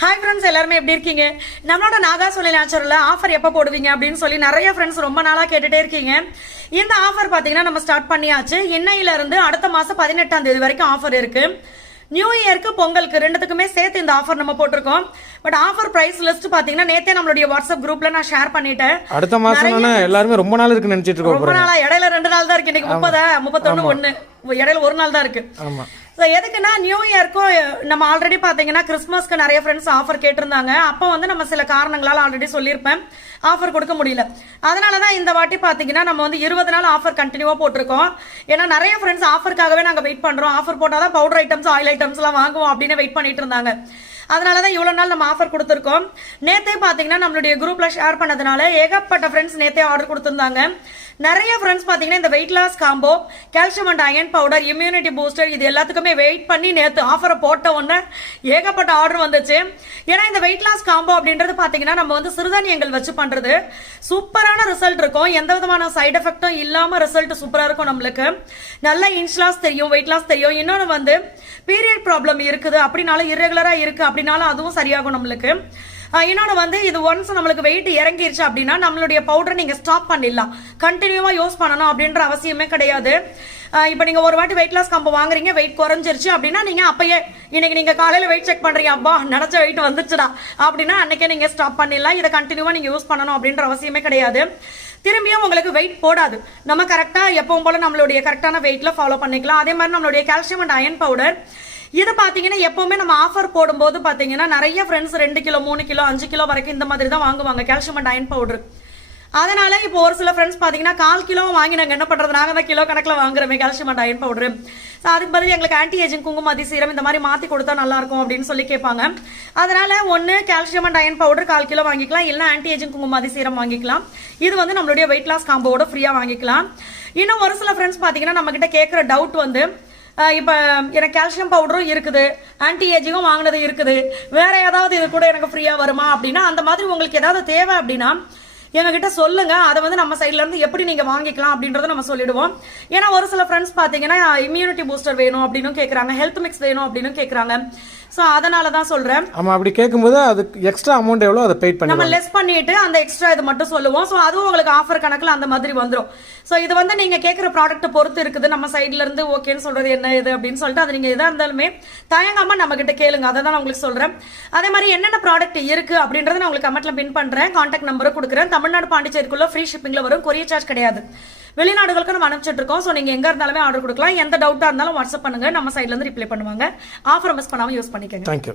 Hi friends, எல்லாருமே எப்படி இருக்கீங்க? நம்மளோட நாகாசோலை நேச்சுரல்ல ஆஃபர் எப்போ போடுவீங்க அப்படின்னு சொல்லி நிறைய ஃப்ரெண்ட்ஸ் ரொம்ப நாளா கேட்டுட்டே இருக்கீங்க. இந்த ஆஃபர் பாத்தீங்கன்னா நம்ம ஸ்டார்ட் பண்ணியாச்சு. இன்னையில இருந்து அடுத்த மாசம் 18ஆம் தேதி வரைக்கும் ஆஃபர் இருக்கு. நியூ இயருக்கு பொங்கலுக்கு ரெண்டுத்துக்குமே சேர்த்து இந்த ஆஃபர் நம்ம போட்டிருக்கோம். பட் ஆஃபர் பிரைஸ் லிஸ்ட் பாத்தீங்கன்னா நேத்தே நம்மளுடைய வாட்ஸ்அப் குரூப்ல நான் ஷேர் பண்ணிட்டேன். அடுத்த மாசம் எல்லாருமே ரொம்ப நாள் இருக்கு நினைச்சிட்டு இருக்கோம். ரொம்ப நாளா இடையில 2 நாள் தான் இருக்கு. இன்னைக்கு 30, 31, 1 இடையில 1 நாள் தான் இருக்கு. ஆமா. எதுக்குன்னா நியூ இயர்க்கும் நம்ம ஆல்ரெடி பாத்தீங்கன்னா கிறிஸ்மஸ்க்கு நிறைய ஃப்ரெண்ட்ஸ் ஆஃபர் கேட்டிருந்தாங்க. அப்போ வந்து நம்ம சில காரணங்களால ஆல்ரெடி சொல்லியிருப்பேன் ஆஃபர் கொடுக்க முடியல. அதனாலதான் இந்த வாட்டி பாத்தீங்கன்னா நம்ம வந்து 20 நாள் ஆஃபர் கண்டினியூவா போட்டிருக்கோம். ஏன்னா நிறைய ஃப்ரெண்ட்ஸ் ஆஃபருக்காகவே நாங்க வெயிட் பண்றோம். ஆஃபர் போட்டாதான் பவுடர் ஐட்டம்ஸ், ஆயில் ஐட்டம்ஸ் எல்லாம் வாங்குவோம் அப்படின்னு வெயிட் பண்ணிட்டு இருந்தாங்க. அதனாலதான் இவ்வளவு நாள் நம்ம ஆஃபர் கொடுத்துருக்கோம். நேத்தே பாத்தீங்கன்னா நம்மளுடைய குரூப்ல ஷேர் பண்ணதுனால ஏகப்பட்ட ஃப்ரெண்ட்ஸ் நேத்தே ஆர்டர் கொடுத்திருந்தாங்க. நிறைய ஃப்ரெண்ட்ஸ் பாத்தீங்கன்னா இந்த weight loss combo, calcium and iron powder, immunity booster இது எல்லாத்துக்குமே வெயிட் பண்ணி நேத்து ஆஃபரை போட்ட உடனே ஏகப்பட்ட ஆர்டர் வந்துச்சு. ஏன்னா இந்த வெயிட் லாஸ் காம்போ அப்படின்றது பாத்தீங்கன்னா நம்ம வந்து சிறுதானியங்கள் வச்சு பண்றது. சூப்பரான ரிசல்ட் இருக்கும். எந்த விதமான சைடு எஃபெக்டும் இல்லாம ரிசல்ட் சூப்பரா இருக்கும். நம்மளுக்கு நல்ல இன்ச் லாஸ் தெரியும், வெயிட் லாஸ் தெரியும். இன்னொன்று வந்து பீரியட் ப்ராப்ளம் இருக்குது அப்படின்னாலும், இரெகுலரா இருக்கு அப்படின்னாலும் அதுவும் சரியாகும் நம்மளுக்கு. இன்னொன்று வந்து இது ஒன்ஸ் நம்மளுக்கு வெயிட் இறங்கிருச்சு அப்படின்னா நம்மளுடைய பவுடர் நீங்க ஸ்டாப் பண்ணிடலாம். கண்டினியூவா யூஸ் பண்ணணும் அப்படின்ற அவசியமே கிடையாது. இப்போ நீங்க ஒரு வாட்டி வெயிட் லாஸ் காம்போ வாங்குறீங்க, வெயிட் குறைஞ்சிருச்சு அப்படின்னா நீங்க அப்பயே இன்னைக்கு நீங்க காலையில வெயிட் செக் பண்றீங்க, அப்பா நினைச்ச வெயிட் வந்துச்சுடா அப்படின்னா அன்னைக்கே நீங்க ஸ்டாப் பண்ணிடலாம். இதை கண்டினியூவா நீங்க யூஸ் பண்ணணும் அப்படின்ற அவசியமே கிடையாது. திரும்பியும் உங்களுக்கு வெயிட் போடாது. நம்ம கரெக்டா எப்பவும் போல நம்மளுடைய கரெக்டான வெயிட்ல ஃபாலோ பண்ணிக்கலாம். அதே மாதிரி நம்மளுடைய கால்சியம் அண்ட் அயன் பவுடர் இது பாத்தீங்கன்னா எப்பவுமே நம்ம ஆஃபர் போடும்போது பாத்தீங்கன்னா நிறைய ஃப்ரெண்ட்ஸ் 2 கிலோ, 3 கிலோ, 5 கிலோ வரைக்கும் இந்த மாதிரி தான் வாங்குவாங்க கால்சியம் அண்ட் அயன் பவுடர். அதனால இப்போ ஒரு சில ஃப்ரெண்ட்ஸ் பாத்தீங்கன்னா 1/4 கிலோ வாங்கி நாங்க என்ன பண்றது, நாங்க தான் கிலோ கணக்கில் வாங்குறோமே கால்சியம் அண்ட் அயன் பவுடர். அதுக்கு பதில் எங்களுக்கு ஆன்டி ஏஜிங் குங்குமதி சீரம் இந்த மாதிரி மாத்தி கொடுத்தா நல்லா இருக்கும் அப்படின்னு சொல்லி கேட்பாங்க. அதனால ஒன்னு calcium and iron powder 1/4 kilo வாங்கிக்கலாம், இல்ல ஆன்டி ஏஜிங் குங்குமதி சீரம் வாங்கிக்கலாம். இது வந்து நம்மளுடைய வெயிட் லாஸ் காம்போவோட ஃப்ரீயா வாங்கிக்கலாம். இன்னும் ஒரு சில ஃப்ரெண்ட்ஸ் பாத்தீங்கன்னா நம்ம கிட்ட கேட்கிற டவுட் வந்து இப்ப எனக்கு கால்சியம் பவுடரும் இருக்குது, ஆன்டி ஏஜிங்கும் வாங்கினது இருக்குது, வேற ஏதாவது இது கூட எனக்கு ஃப்ரீயா வருமா அப்படின்னா, அந்த மாதிரி உங்களுக்கு ஏதாவது தேவை அப்படின்னா எங்ககிட்ட சொல்லுங்க. அதை வந்து நம்ம சைட்ல இருந்து எப்படி நீங்க வாங்கிக்கலாம் அப்படின்றத நம்ம சொல்லிடுவோம். ஏன்னா ஒரு சில ஃப்ரெண்ட்ஸ் பாத்தீங்கன்னா இம்யூனிட்டி பூஸ்டர் வேணும் அப்படின்னு கேக்குறாங்க, ஹெல்த் மிக்ஸ் வேணும் அப்படின்னு கேக்குறாங்க. சோ அதனாலதான் சொல்றேன். ஆமா, அப்படி கேட்கும்போது அதுக்கு எக்ஸ்ட்ரா அமௌண்ட் எவ்வளவு அதை பெய்ட் பண்ணி நம்ம லெஸ் பண்ணிட்டு அந்த எக்ஸ்ட்ரா இது மட்டும் சொல்லுவோம். சோ அதுவும் உங்களுக்கு ஆஃபர் கணக்குல அந்த மாதிரி வந்துரும். சோ இது வந்து நீங்க கேக்குற ப்ராடக்ட் பொறுத்து இருக்குது. நம்ம சைட்ல இருந்து ஓகேன்னு சொல்றது என்ன இது அப்படின்னு சொல்லிட்டு அது நீங்க எதா இருந்தாலுமே தயங்காம நம்ம கிட்ட கேளுங்க. அதை தான் நான் உங்களுக்கு சொல்றேன். அதே மாதிரி என்னென்ன ப்ராடக்ட் இருக்கு அப்படின்றத நான் உங்களுக்கு கமெண்ட்ல பின் பண்றேன், கான்டாக்ட் நம்பரும் கொடுக்குறேன். தமிழ்நாடு பாண்டிச்சேரிக்குள்ள ஃப்ரீ ஷிப்பிங்ல வரும், கொரியர் சார்ஜ் கிடையாது. வெளிநாடுகளுக்கு நம்ம அனுப்பிச்சிட்டு இருக்கோம். சோ நீங்க எங்க இருந்தாலுமே ஆர்டர் கொடுக்கலாம். எந்த டவுட்டா இருந்தாலும் வாட்ஸ்அப் பண்ணுங்க, நம்ம சைட்ல இருந்து ரிப்ளை பண்ணுவாங்க. ஆஃபர் மிஸ் பண்ணாம யூஸ் பண்ணிக்கங்க. தேங்க்யூ.